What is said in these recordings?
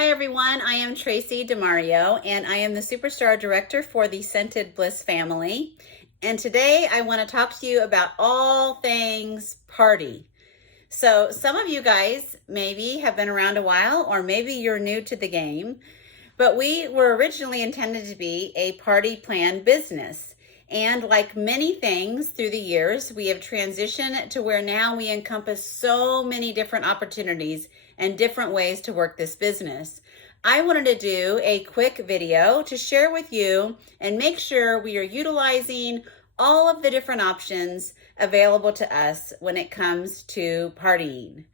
Hi everyone, I am Tracy DeMario and I am the Superstar Director for the Scented Bliss family. And today I want to talk to you about all things party. So some of you guys maybe have been around a while or maybe you're new to the game, but we were originally intended to be a party plan business. And like many things through the years, we have transitioned to where now we encompass so many different opportunities and different ways to work this business. I wanted to do a quick video to share with you and make sure we are utilizing all of the different options available to us when it comes to partying.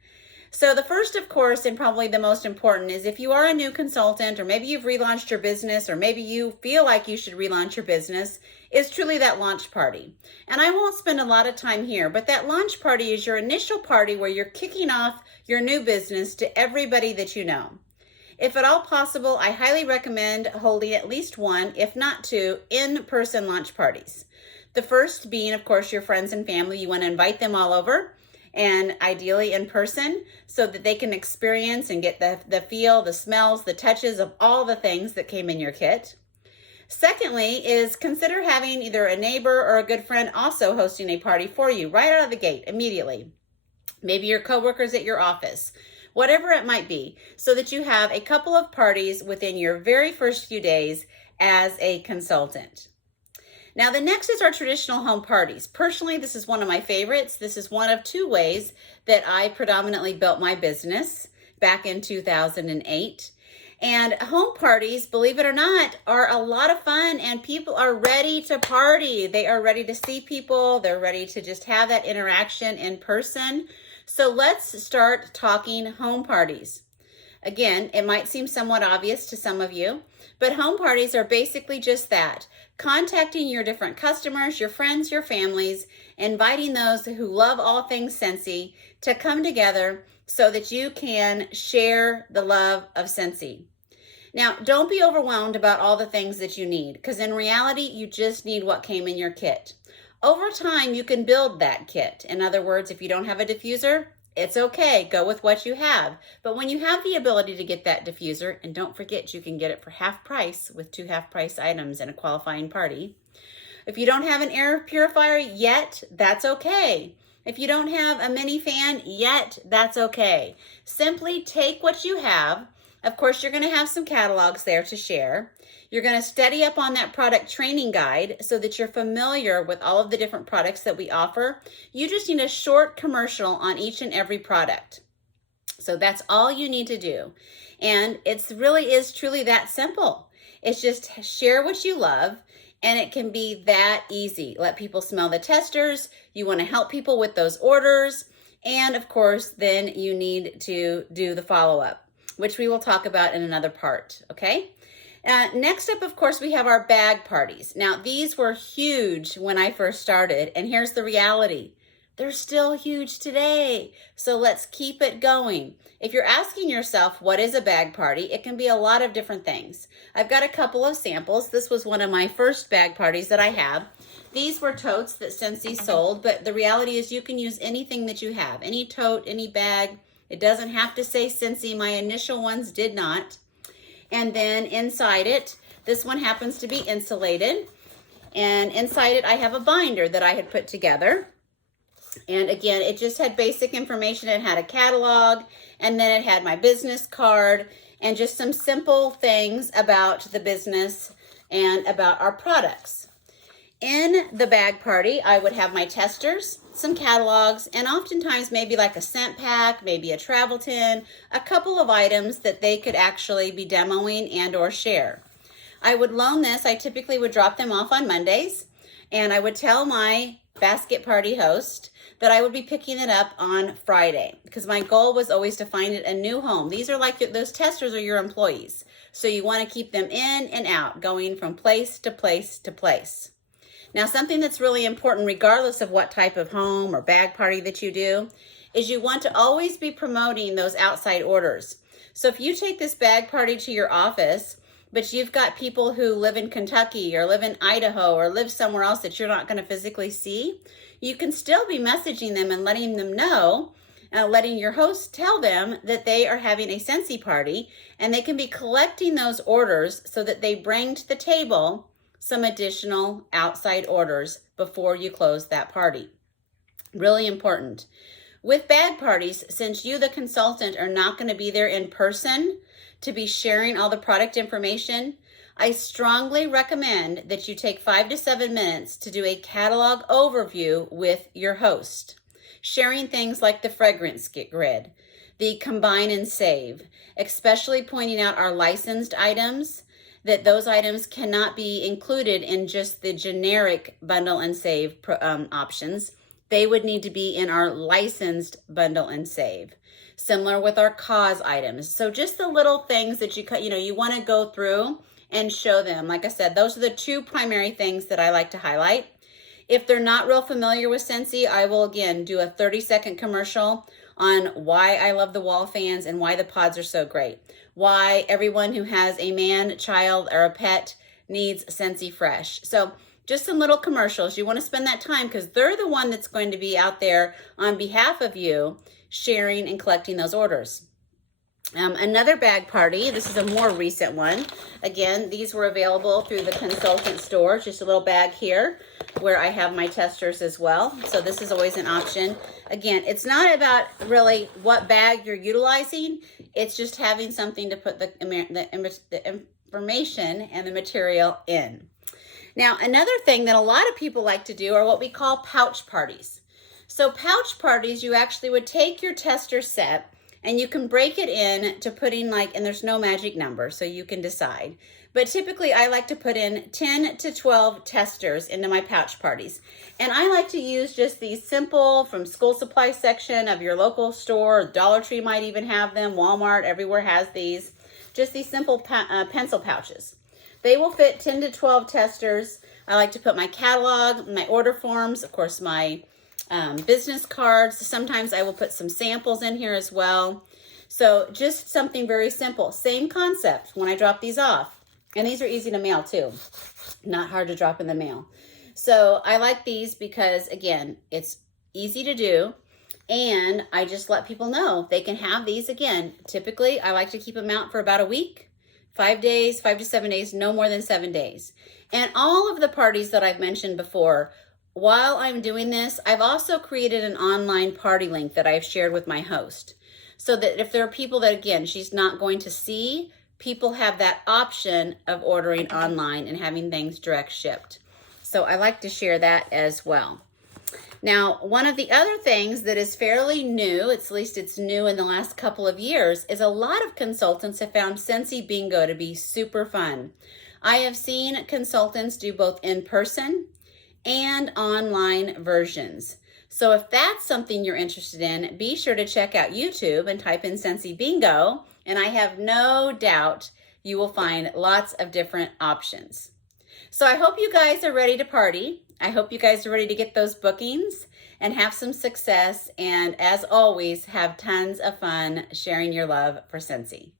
So the first, of course, and probably the most important is if you are a new consultant or maybe you've relaunched your business or maybe you feel like you should relaunch your business, is truly that launch party. And I won't spend a lot of time here, but that launch party is your initial party where you're kicking off your new business to everybody that you know. If at all possible, I highly recommend holding at least one, if not two, in-person launch parties. The first being, of course, your friends and family. You want to invite them all over, and ideally in person, so that they can experience and get the feel, the smells, the touches of all the things that came in your kit. Secondly is consider having either a neighbor or a good friend also hosting a party for you right out of the gate immediately. Maybe your coworkers at your office, whatever it might be, so that you have a couple of parties within your very first few days as a consultant. Now, the next is our traditional home parties. Personally, this is one of my favorites. This is one of two ways that I predominantly built my business back in 2008. And home parties, believe it or not, are a lot of fun and people are ready to party. They are ready to see people. They're ready to just have that interaction in person. So let's start talking home parties. Again, it might seem somewhat obvious to some of you, but home parties are basically just that. Contacting your different customers, your friends, your families, inviting those who love all things Scentsy to come together so that you can share the love of Scentsy. Now, don't be overwhelmed about all the things that you need, because in reality, you just need what came in your kit. Over time, you can build that kit. In other words, if you don't have a diffuser, it's okay, go with what you have. But when you have the ability to get that diffuser, and don't forget you can get it for half price with 2 half-price items in a qualifying party. If you don't have an air purifier yet, that's okay. If you don't have a mini fan yet, that's okay. Simply take what you have. Of course, you're going to have some catalogs there to share. You're going to study up on that product training guide so that you're familiar with all of the different products that we offer. You just need a short commercial on each and every product. So that's all you need to do. And it's really is truly that simple. It's just share what you love, and it can be that easy. Let people smell the testers. You want to help people with those orders. And of course, then you need to do the follow-up, which we will talk about in another part, okay? Next up, of course, we have our bag parties. Now, these were huge when I first started, and here's the reality. They're still huge today, so let's keep it going. If you're asking yourself, what is a bag party? It can be a lot of different things. I've got a couple of samples. This was one of my first bag parties that I have. These were totes that Scentsy sold, but the reality is you can use anything that you have, any tote, any bag. It doesn't have to say Scentsy. My initial ones did not. And then inside it, this one happens to be insulated. And inside it, I have a binder that I had put together. And again, it just had basic information. It had a catalog, and then it had my business card, and just some simple things about the business and about our products. In the bag party, I would have my testers, some catalogs, and oftentimes maybe like a scent pack, maybe a travel tin, a couple of items that they could actually be demoing and or share. I would loan this. I typically would drop them off on Mondays, and I would tell my basket party host that I would be picking it up on Friday, because my goal was always to find it a new home. These are like those testers are your employees. So you want to keep them in and out, going from place to place to place. Now, something that's really important, regardless of what type of home or bag party that you do, is you want to always be promoting those outside orders. So if you take this bag party to your office, but you've got people who live in Kentucky or live in Idaho or live somewhere else that you're not going to physically see, you can still be messaging them and letting them know letting your host tell them that they are having a Scentsy party, and they can be collecting those orders so that they bring to the table some additional outside orders before you close that party. Really important. With bag parties, since you, the consultant, are not going to be there in person to be sharing all the product information, I strongly recommend that you take 5 to 7 minutes to do a catalog overview with your host, sharing things like the fragrance grid, the combine and save, especially pointing out our licensed items, that those items cannot be included in just the generic bundle and save options. They would need to be in our licensed bundle and save. Similar with our cause items. So just the little things that you want to go through and show them. Like I said, those are the two primary things that I like to highlight. If they're not real familiar with Scentsy, I will again do a 30-second commercial on why I love the wall fans and why the pods are so great. Why everyone who has a man, child, or a pet needs Scentsy Fresh. So just some little commercials. You want to spend that time because they're the one that's going to be out there on behalf of you, sharing and collecting those orders. Another bag party, this is a more recent one. Again, these were available through the consultant store, just a little bag here where I have my testers as well. So this is always an option. Again, it's not about really what bag you're utilizing. It's just having something to put the information and the material in. Now, another thing that a lot of people like to do are what we call pouch parties. So pouch parties, you actually would take your tester set and you can break it in to putting and there's no magic number, so you can decide. But typically I like to put in 10 to 12 testers into my pouch parties. And I like to use just these simple from school supply section of your local store. Dollar Tree might even have them. Walmart, everywhere has these. Just these simple pencil pouches. They will fit 10 to 12 testers. I like to put my catalog, my order forms, of course, my business cards. Sometimes I will put some samples in here as well. So just something very simple. Same concept when I drop these off. And these are easy to mail too. Not hard to drop in the mail. So I like these because, again, it's easy to do. And I just let people know they can have these. Again, typically I like to keep them out for about a week. 5 days, 5 to 7 days, no more than 7 days. And all of the parties that I've mentioned before, while I'm doing this, I've also created an online party link that I've shared with my host. So that if there are people that, again, she's not going to see, people have that option of ordering online and having things direct shipped. So I like to share that as well. Now, one of the other things that is fairly new, at least it's new in the last couple of years, is a lot of consultants have found Scentsy Bingo to be super fun. I have seen consultants do both in-person and online versions. So if that's something you're interested in, be sure to check out YouTube and type in Scentsy Bingo, and I have no doubt you will find lots of different options. So I hope you guys are ready to party. I hope you guys are ready to get those bookings and have some success. And as always, have tons of fun sharing your love for Scentsy.